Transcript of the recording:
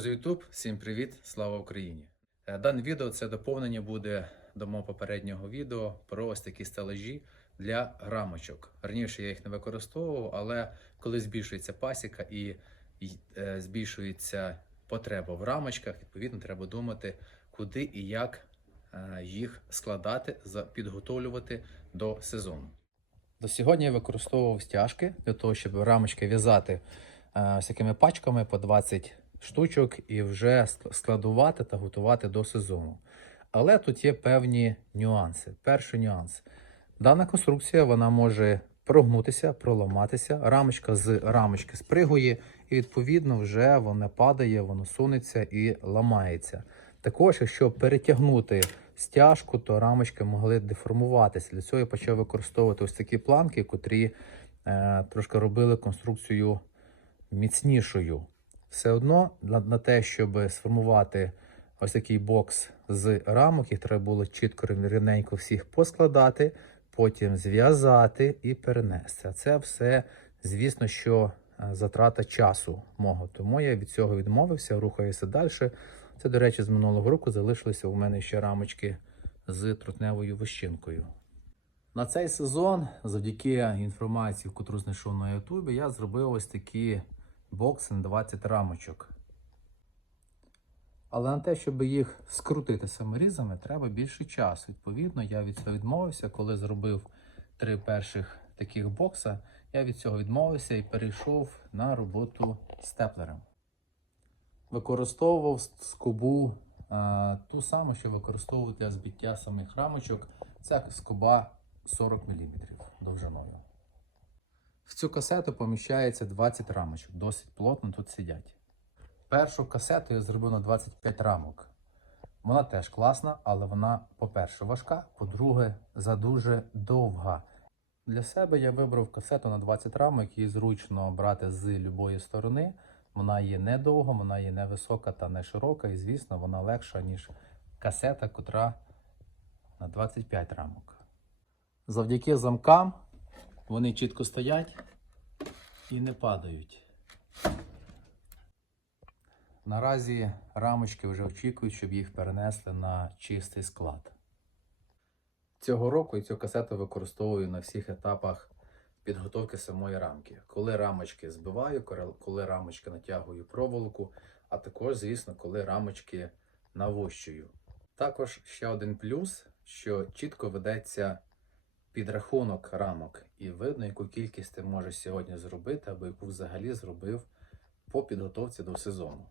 Друзі YouTube, всім привіт! Слава Україні! Е, Дане відео це доповнення буде до мого попереднього відео про ось такі стелажі для рамочок. Раніше я їх не використовував, але коли збільшується пасіка і е, збільшується потреба в рамочках, відповідно, треба думати, куди і як е, їх складати, підготовлювати до сезону. До сьогодні я використовував стяжки для того, щоб рамочки в'язати ось такими пачками по 20 штучок і вже складувати та готувати до сезону. Але тут є певні нюанси. Перший нюанс. Дана конструкція вона може прогнутися, проламатися. Рамочка з рамочки спригує, і відповідно вже вона падає, воно сунеться і ламається. Також, якщо перетягнути стяжку, то рамочки могли деформуватися. Для цього я почав використовувати ось такі планки, котрі е, трошки робили конструкцію міцнішою. Все одно на, на те, щоб сформувати ось такий бокс з рамок, їх треба було чітко рівненько всіх поскладати, потім зв'язати і перенести. А це все, звісно, що е, затрата часу мого. Тому я від цього відмовився, рухаюся далі. Це, до речі, з минулого року залишилися у мене ще рамочки з трутневою вищинкою. На цей сезон, завдяки інформації, яку знайшов на Ютубі, я зробив ось такі бокси на 20 рамочок. Але на те, щоб їх скрутити саморізами, треба більше часу. Відповідно, я від цього відмовився. Коли зробив три перших таких бокса, я від цього відмовився і перейшов на роботу степлером. Використовував скобу е, ту саму, що використовую для збиття самих рамочок. Це скоба 40 мм довжиною. Цю касету поміщається 20 рамочок, досить плотно тут сидять. Першу касету я зробив на 25 рамок. Вона теж класна, але вона, по-перше, важка, по-друге, задуже довга. Для себе я вибрав касету на 20 рамок, її зручно брати з будь-якої сторони. Вона є не довга, вона є не висока та не широка, і, звісно, вона легша, ніж касета, котра на 25 рамок. Завдяки замкам вони чітко стоять і не падають. Наразі рамочки вже очікують, щоб їх перенесли на чистий склад. Цього року цю касету використовую на всіх етапах підготовки самої рамки. Коли рамочки збиваю, коли рамочки натягую проволоку, а також, звісно, коли рамочки навощую. Також ще один плюс, що чітко ведеться підрахунок рамок, і видно, яку кількість ти можеш сьогодні зробити, або яку взагалі зробив по підготовці до сезону.